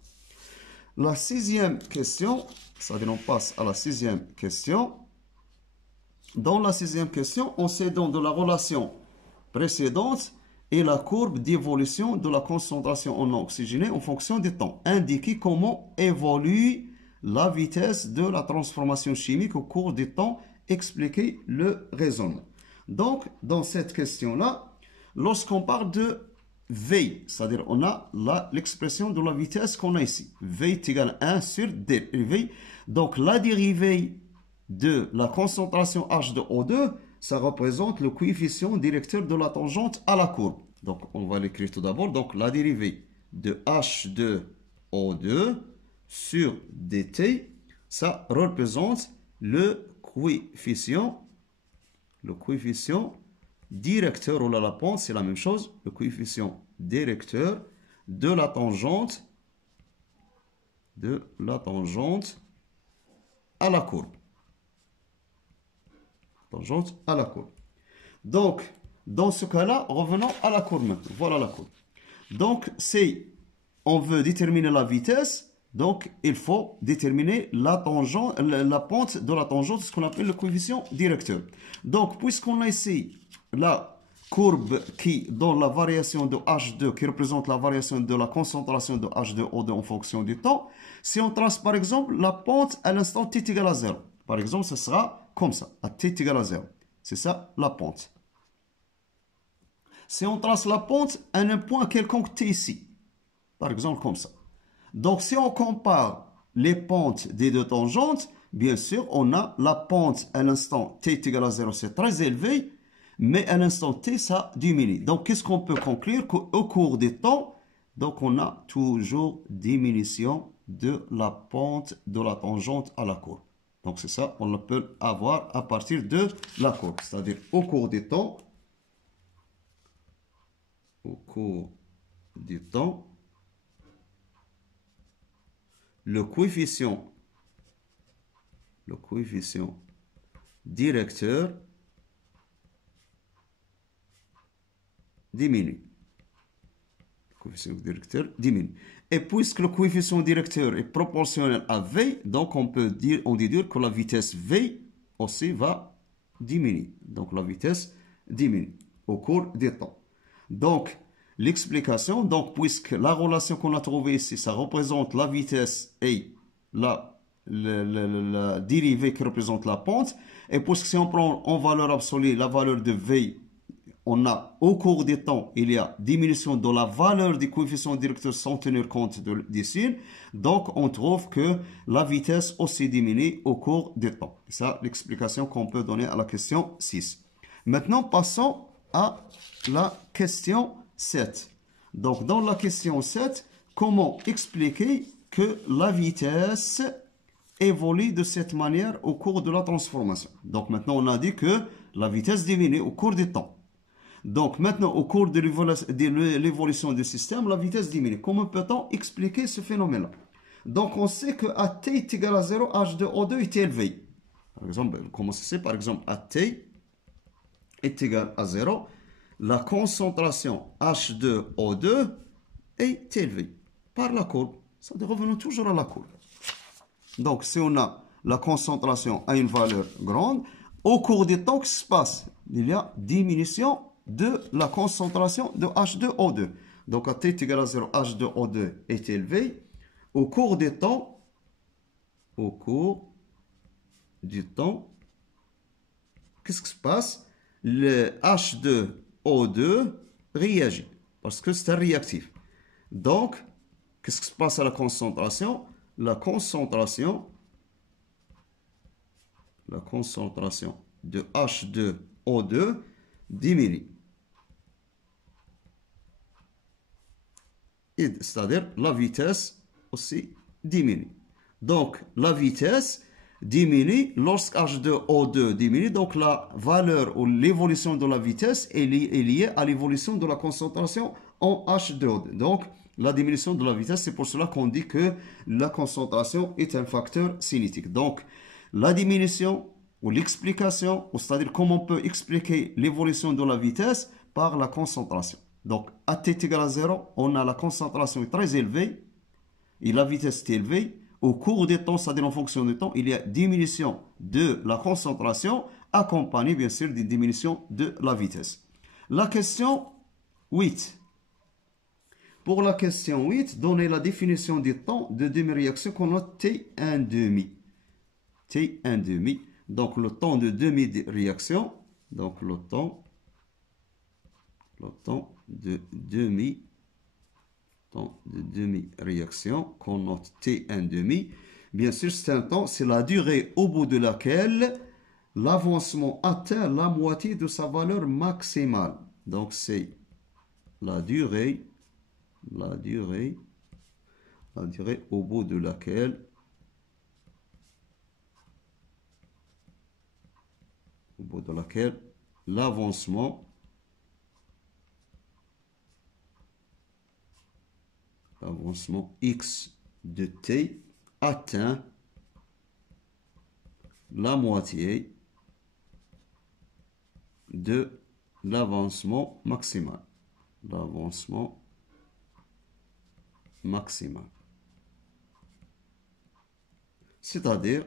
La sixième question, c'est-à-dire on passe à la sixième question. Dans la sixième question, on sait donc de la relation précédente et la courbe d'évolution de la concentration en oxygéné en fonction du temps. Indiquer comment évolue la vitesse de la transformation chimique au cours du temps. Expliquer le raisonnement. Donc, dans cette question-là, lorsqu'on parle de V, c'est-à-dire on a l'expression de la vitesse qu'on a ici. V est égal à 1 sur dérivée. Donc, la dérivée de la concentration H2O2, ça représente le coefficient directeur de la tangente à la courbe. Donc, on va l'écrire tout d'abord. Donc, la dérivée de H2O2 sur dt, ça représente le coefficient directeur, ou la pente, c'est la même chose, le coefficient directeur de la tangente à la courbe. Tangente à la courbe. Donc, dans ce cas-là, revenons à la courbe maintenant. Voilà la courbe. Donc, si on veut déterminer la vitesse, donc il faut déterminer la pente de la tangente, ce qu'on appelle le coefficient directeur. Donc, puisqu'on a ici la courbe qui donne la variation de H2, qui représente la variation de la concentration de H2O2 en fonction du temps, si on trace par exemple la pente à l'instant t égale à 0, par exemple, ce sera comme ça, à t égale à 0. C'est ça la pente. Si on trace la pente à un point quelconque t ici, par exemple comme ça. Donc, si on compare les pentes des deux tangentes, bien sûr, on a la pente à l'instant t est égal à 0, c'est très élevé, mais à l'instant t, ça diminue. Donc, qu'est-ce qu'on peut conclure? Qu'au cours des temps, donc on a toujours diminution de la pente de la tangente à la courbe. Donc, c'est ça, on peut avoir à partir de la courbe. C'est-à-dire, au cours des temps, au cours du temps, le coefficient directeur diminue. Le coefficient directeur diminue. Et puisque le coefficient directeur est proportionnel à V, donc on déduire que la vitesse V aussi va diminuer. Donc la vitesse diminue au cours du temps. Donc l'explication, donc puisque la relation qu'on a trouvée ici, ça représente la vitesse et la dérivée qui représente la pente, et puisque si on prend en valeur absolue la valeur de V, on a au cours du temps, il y a diminution de la valeur du coefficient directeur sans tenir compte du signe. Donc, on trouve que la vitesse aussi diminue au cours du temps. C'est ça l'explication qu'on peut donner à la question 6. Maintenant, passons à la question 7. Donc, dans la question 7, comment expliquer que la vitesse évolue de cette manière au cours de la transformation? Donc, maintenant, on a dit que la vitesse diminue au cours du temps. Donc maintenant, au cours de l'évolution du système, la vitesse diminue. Comment peut-on expliquer ce phénomène-là? Donc on sait que à t est égal à 0, H2O2 est élevé. Par exemple, comment ça se fait? Par exemple, à t est égal à 0, la concentration H2O2 est élevée par la courbe. Ça revient toujours à la courbe. Donc si on a la concentration à une valeur grande, au cours du temps, qu'est-ce qui se passe? Il y a diminution de la concentration de H2O2. Donc à t est égal à 0, H2O2 est élevé. Au cours du temps, qu'est-ce qui se passe? Le H2O2 réagit parce que c'est un réactif. Donc, qu'est-ce qui se passe à la concentration? La concentration de H2O2 diminue. C'est-à-dire la vitesse aussi diminue. Donc la vitesse diminue lorsque H2O2 diminue. Donc la valeur ou l'évolution de la vitesse est liée à l'évolution de la concentration en H2O2. Donc la diminution de la vitesse, c'est pour cela qu'on dit que la concentration est un facteur cinétique. Donc la diminution ou l'explication, c'est-à-dire comment on peut expliquer l'évolution de la vitesse par la concentration. Donc, à t égale à 0, on a la concentration très élevée et la vitesse est élevée. Au cours du temps, c'est-à-dire en fonction du temps, il y a diminution de la concentration accompagnée, bien sûr, d'une diminution de la vitesse. La question 8. Pour la question 8, donnez la définition du temps de demi-réaction qu'on note T1,5. T1,5. Donc, le temps de demi-réaction. Donc, le temps de demi-réaction qu'on note T1,5. Bien sûr, c'est un temps, c'est la durée au bout de laquelle l'avancement atteint la moitié de sa valeur maximale. Donc, c'est la durée au bout de laquelle l'avancement x de t atteint la moitié de l'avancement maximal. C'est-à-dire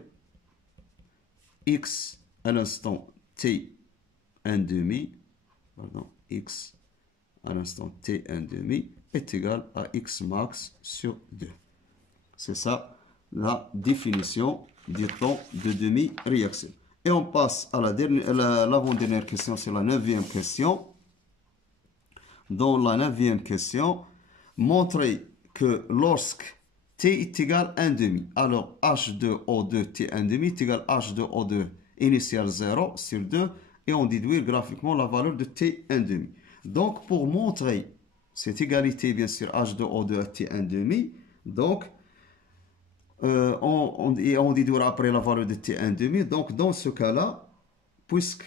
x à l'instant t1,5, x à l'instant t1,5 est égal à x max sur 2. C'est ça la définition du temps de demi-réaction. Et on passe à l'avant-dernière question, c'est la 9e question. Dans la 9e question, montrez que lorsque t est égal à 1,5, alors H2O2 t1,5 est égal à H2O2 initial 0 sur 2, et on déduit graphiquement la valeur de t1,5. Donc, pour montrer cette égalité, bien sûr, H2O2 à t1,5, donc, on déduira après la valeur de t1,5. Donc, dans ce cas-là, puisque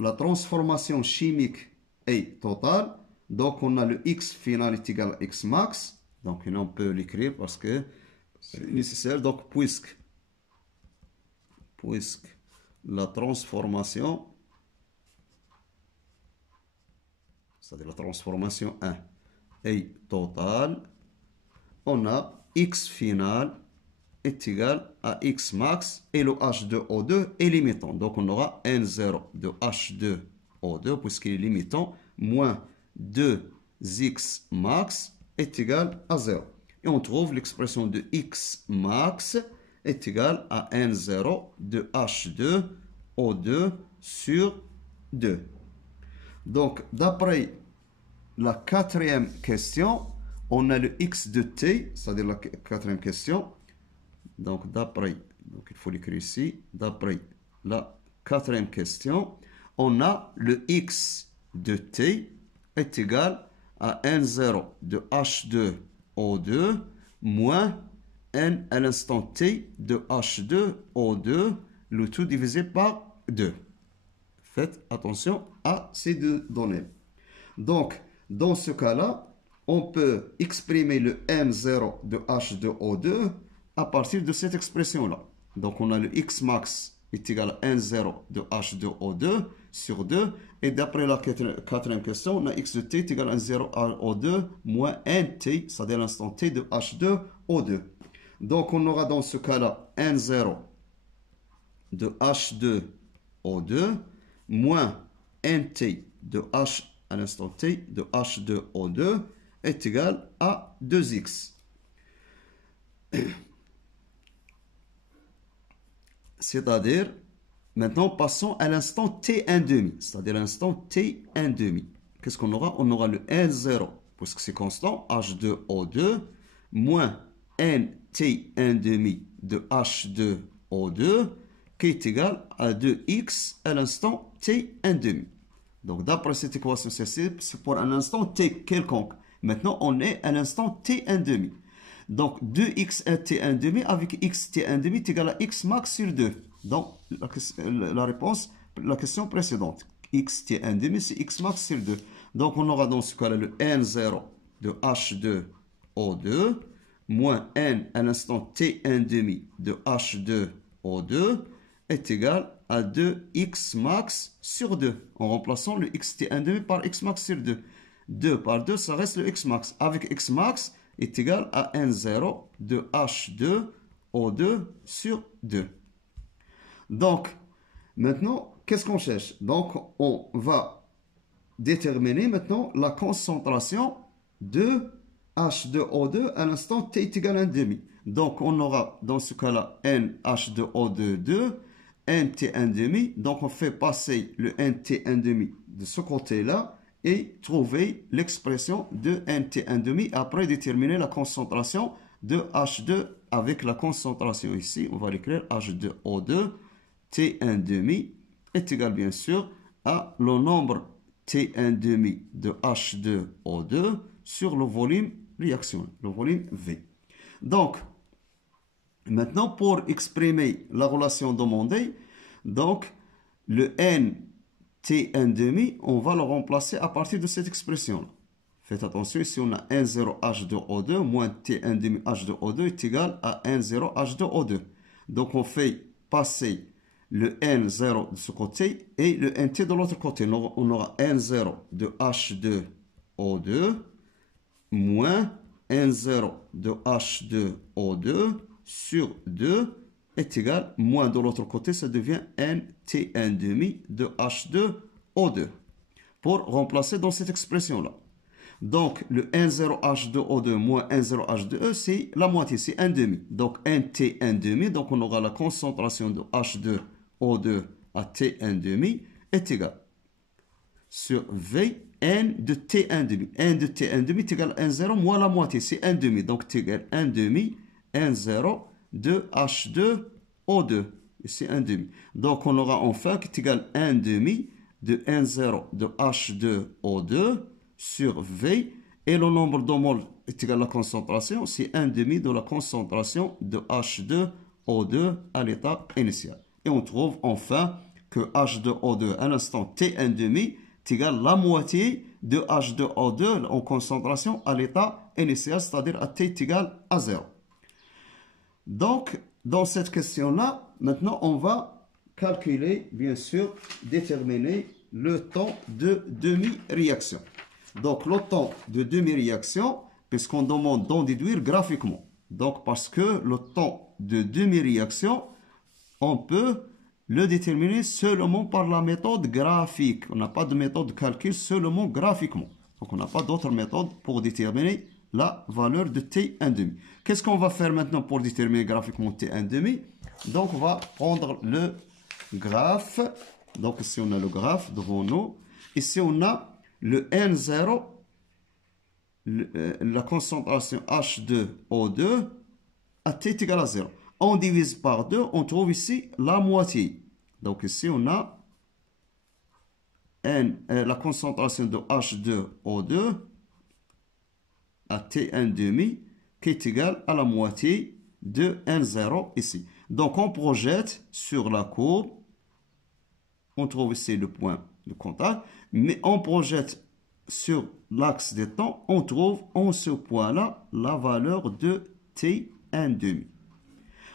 la transformation chimique est totale, Donc, on a le x final est égal à x max. Donc, on peut l'écrire parce que c'est nécessaire. Donc, puisque la transformation, c'est-à-dire la transformation 1 est totale, on a x final est égal à x max et le H2O2 est limitant. Donc, on aura N0 de H2O2 puisqu'il est limitant moins 2x max est égal à 0. Et on trouve l'expression de x max est égal à N0 de H2O2 sur 2. Donc, d'après la quatrième question, on a le x de t, c'est-à-dire la quatrième question. Donc, il faut l'écrire ici, d'après la quatrième question, on a le x de t est égal à N0 de H2O2 moins N à l'instant t de H2O2, le tout divisé par 2. Faites attention à ces deux données. Donc, dans ce cas-là, on peut exprimer le M0 de H2O2 à partir de cette expression-là. Donc, on a le x max est égal à N0 de H2O2 sur 2. Et d'après la quatrième question, on a x de t est égal à N0 O2 moins NT, c'est-à-dire l'instant t de H2O2. Donc, on aura dans ce cas-là N0 de H2O2 moins NT de H à l'instant t de H2O2 est égal à 2x. C'est-à-dire, maintenant passons à l'instant t1,5, c'est-à-dire l'instant t1,5. Qu'est-ce qu'on aura? On aura le N0, puisque c'est constant, H2O2, moins NT1,5 de H2O2, qui est égal à 2x à l'instant t1,5. Donc, d'après cette équation, c'est pour un instant t quelconque. Maintenant, on est à l'instant t1,5. Donc, 2x t1,5 avec x t1,5 est égal à x max sur 2. Donc, la réponse, la question précédente. X t1,5, c'est x max sur 2. Donc, on aura dans ce cas-là le N0 de H2O2 moins N à l'instant t1,5 de H2O2 est égal à 2x max sur 2. En remplaçant le x t1,5 par x max sur 2. 2 par 2, ça reste le x max. Avec x max est égal à N0 de H2O2 sur 2. Donc, maintenant, qu'est-ce qu'on cherche? Donc, on va déterminer maintenant la concentration de H2O2 à l'instant t est égal à 1,5. Donc, on aura dans ce cas-là NH2O2 2, NT1,5. Donc, on fait passer le NT1,5 de ce côté-là et trouver l'expression de NT1,5 après déterminer la concentration de H2 avec la concentration ici. On va l'écrire H2O2 T1,5 est égal bien sûr à le nombre T1,5 de H2O2 sur le volume réaction, le volume V. Donc, maintenant pour exprimer la relation demandée, donc le N T1,5, on va le remplacer à partir de cette expression-là. Faites attention, ici on a N0 H2O2 moins T1,5 H2O2 est égal à N0 H2O2. Donc on fait passer le N0 de ce côté et le NT de l'autre côté. On aura N0 de H2O2 moins N0 de H2O2 sur 2 est égal, moins de l'autre côté, ça devient NT1,5 de H2O2 pour remplacer dans cette expression-là. Donc, le N0H2O2 moins N0H2E, c'est la moitié, c'est 1,5. Donc, NT1,5, donc on aura la concentration de H2O2 à T1,5 est égal sur V, N de T1,5. N de T1,5 est égal à N0 moins la moitié, c'est 1,5. Donc, T égale 1,5, N0 de H2O2. C'est 1,5. Donc, on aura enfin qui est égal à 1,5 de N0 de H2O2 sur V. Et le nombre de moles est égal à la concentration. C'est 1,5 de la concentration de H2O2 à l'état initial. Et on trouve enfin que H2O2 à l'instant T1,5 est égal à la moitié de H2O2 en concentration à l'état initial, c'est-à-dire à T est égal à 0. Donc, dans cette question-là, maintenant, on va calculer, bien sûr, déterminer le temps de demi-réaction. Donc, le temps de demi-réaction, puisqu'on demande d'en déduire graphiquement. Donc, parce que le temps de demi-réaction, on peut le déterminer seulement par la méthode graphique. On n'a pas de méthode de calcul seulement graphiquement. Donc, on n'a pas d'autre méthode pour déterminer la valeur de T1,5. Qu'est-ce qu'on va faire maintenant pour déterminer graphiquement T1,5? Donc, on va prendre le graphe. Donc, ici, on a le graphe devant nous. Ici, on a le N0, la concentration H2O2 à T est égal à 0. On divise par 2, on trouve ici la moitié. Donc, ici, on a la concentration de H2O2 à T1,5 qui est égal à la moitié de N0 ici. Donc, on projette sur la courbe. On trouve ici le point de contact. Mais on projette sur l'axe des temps. On trouve en ce point-là la valeur de T1,5.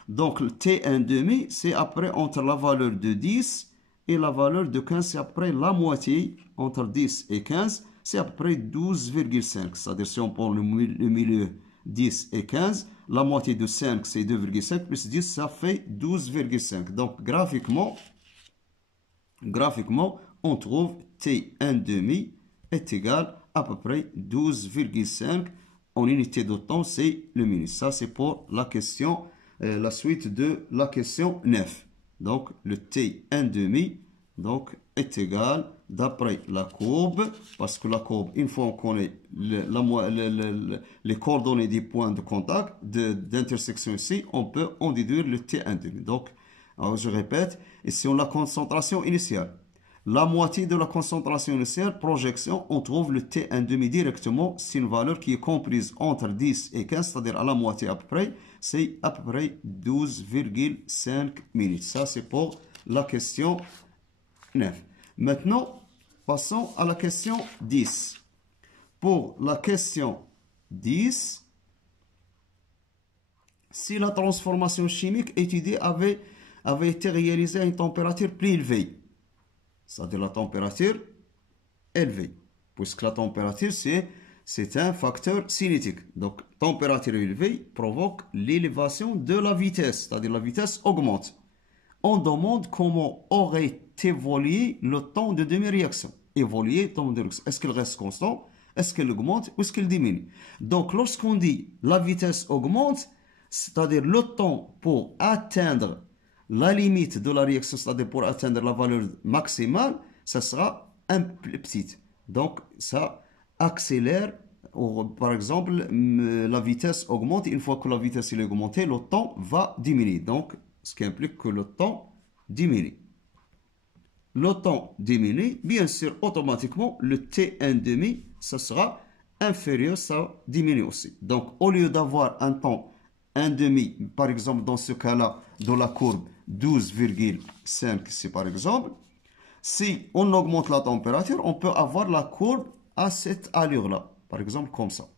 Donc, le T1,5, c'est après entre la valeur de 10 et la valeur de 15. C'est après la moitié entre 10 et 15. C'est à peu près 12,5. C'est-à-dire, si on prend le milieu 10 et 15, la moitié de 5, c'est 2,5, plus 10, ça fait 12,5. Donc, graphiquement, on trouve T1,5 est égal à peu près 12,5. En unité de temps, c'est le minute. Ça, c'est pour la question, la suite de la question 9. Donc, le T1,5 donc, est égal, d'après la courbe, parce que la courbe, une fois qu'on connaît les coordonnées des points de contact, d'intersection ici, on peut en déduire le T1,5. Donc, alors je répète, ici on a la concentration initiale. La moitié de la concentration initiale, projection, on trouve le T1,5 directement. C'est une valeur qui est comprise entre 10 et 15, c'est-à-dire à la moitié à peu près. C'est à peu près 12,5 minutes. Ça, c'est pour la question 9. Maintenant, passons à la question 10. Pour la question 10, si la transformation chimique étudiée avait été réalisée à une température plus élevée, c'est-à-dire la température élevée, puisque la température, c'est un facteur cinétique. Donc, température élevée provoque l'élévation de la vitesse, c'est-à-dire la vitesse augmente. On demande comment aurait évolué le temps de demi-réaction. Évoluer, le temps de demi-réaction. Est-ce qu'il reste constant? Est-ce qu'il augmente ou est-ce qu'il diminue? Donc, lorsqu'on dit la vitesse augmente, c'est-à-dire le temps pour atteindre la limite de la réaction, c'est-à-dire pour atteindre la valeur maximale, ça sera un peu petit. Donc, ça accélère. Par exemple, la vitesse augmente. Une fois que la vitesse est augmentée, le temps va diminuer. Donc, ce qui implique que le temps diminue. Le temps diminue, bien sûr, automatiquement, le T1,5, ça sera inférieur, ça diminue aussi. Donc, au lieu d'avoir un temps 1,5, par exemple, dans ce cas-là, dans la courbe 12,5, c'est par exemple, si on augmente la température, on peut avoir la courbe à cette allure-là, par exemple, comme ça.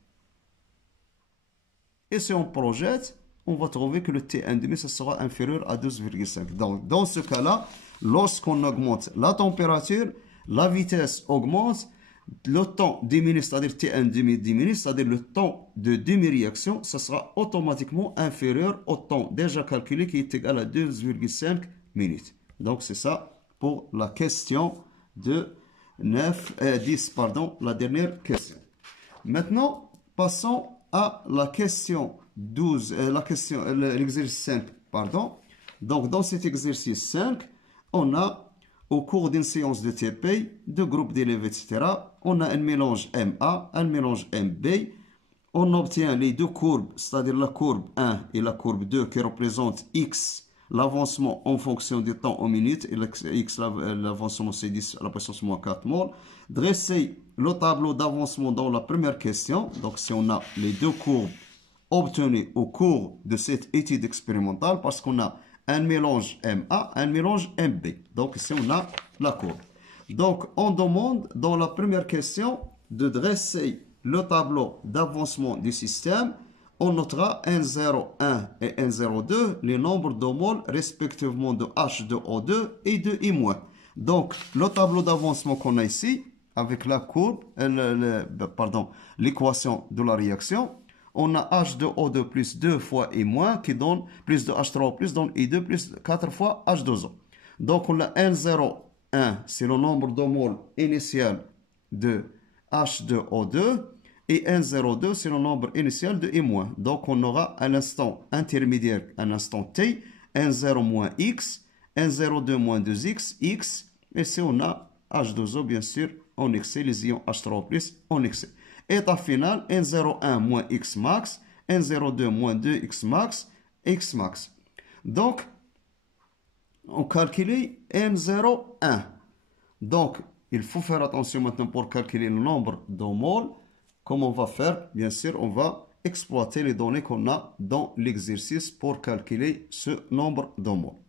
Et si on projette, on va trouver que le T1,5, ça sera inférieur à 12,5. Donc, dans ce cas-là, lorsqu'on augmente la température, la vitesse augmente, le temps diminue, c'est-à-dire T1,5 diminue, c'est-à-dire le temps de demi-réaction, ça sera automatiquement inférieur au temps déjà calculé qui est égal à 12,5 minutes. Donc, c'est ça pour la question de 10, pardon, la dernière question. Maintenant, passons à la question 12, l'exercice 5, pardon. Donc, dans cet exercice 5, on a, au cours d'une séance de TP, de groupes d'élèves, etc., on a un mélange MA, un mélange MB. On obtient les deux courbes, c'est-à-dire la courbe 1 et la courbe 2 qui représentent X, l'avancement en fonction du temps en minutes, et X, l'avancement c'est 10 à la puissance moins 4 mol. Dressez le tableau d'avancement dans la première question. Donc, si on a les deux courbes obtenues au cours de cette étude expérimentale, parce qu'on a un mélange MA, un mélange MB. Donc, ici, on a la courbe. Donc, on demande dans la première question de dresser le tableau d'avancement du système, on notera N01 et N02, les nombres de moles respectivement de H2O2 et de I-. Donc, le tableau d'avancement qu'on a ici, avec la courbe, l'équation de la réaction, on a H2O2 plus 2 fois I- qui donne plus de H3O plus donne I2 plus 4 fois H2O. Donc, on a N01, c'est le nombre de moles initial de H2O2. Et N02, c'est le nombre initial de I-. Donc, on aura un instant intermédiaire, un instant T, N0 moins X, N02 moins 2X, X. Et si on a H2O, bien sûr, en excès, les ions H3O plus en excès. État final, N01 moins X max, N02 moins 2X max, X max. Donc, on calcule N01. Donc, il faut faire attention maintenant pour calculer le nombre de moles. Comment on va faire? Bien sûr, on va exploiter les données qu'on a dans l'exercice pour calculer ce nombre de moles.